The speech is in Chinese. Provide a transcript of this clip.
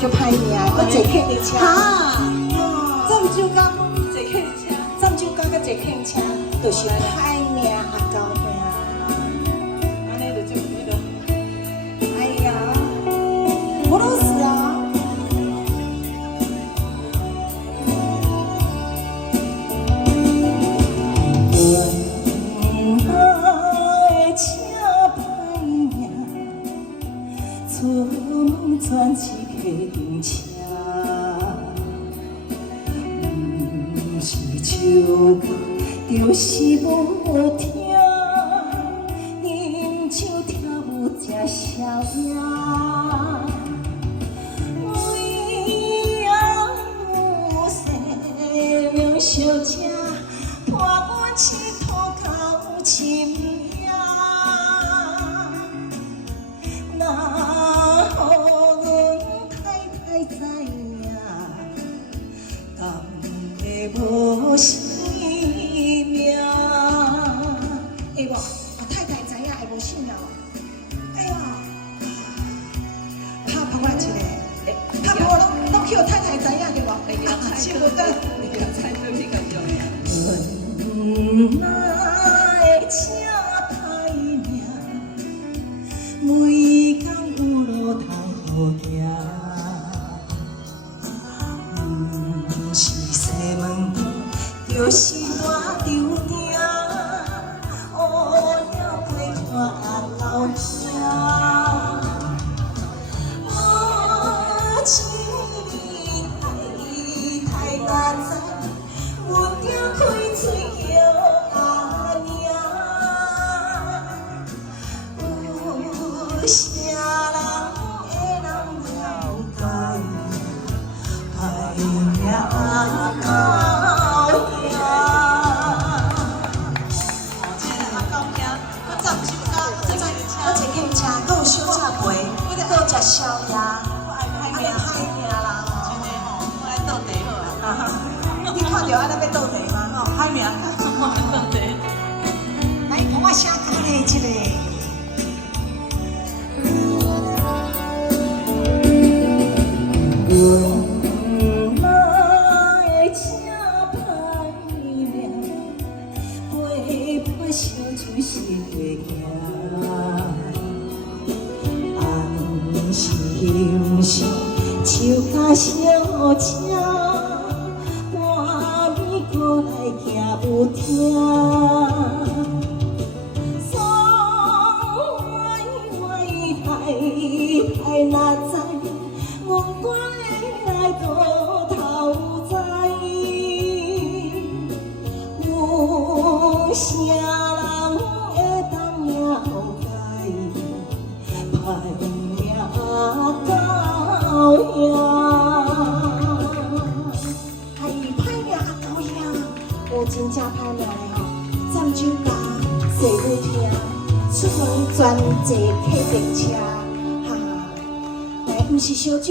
就歹命，我坐客的车。占酒工坐客车，占酒工甲坐客车，就是歹命啊交命。安尼就就那个，哎呀，我都是啊。转起客车，不是唱歌，就是无听，饮酒跳舞才逍遥。为爱有生命小姐，伴我佚佗到深夜。无性命，会无？我太太知影会无性命无？哎呦，拍我一个，拍我拢去我太太知影对无？是无个？你个猜对你个重要。那车歹命，每天有路通好行。就是我丢定，乌了陪看老兄。我情太难知，阮着开嘴叫阿娘。有啥人会了解？歹命食宵夜，我爱歹命啦！真的吼，我爱斗地好啊！你看到安尼要斗地吗？吼，歹命，我爱斗地。来，帮我写歌嘞，这个。原来车歹命，陪伴相处是会行。欣赏手甲小车，半暝过来行有听。爽歹哪知，阮我的来到头栽。有啥人会当了解？歹命高兄，有真正歹命的吼，占酒家坐火听，出门专坐客运车，哈，来，毋是烧酒。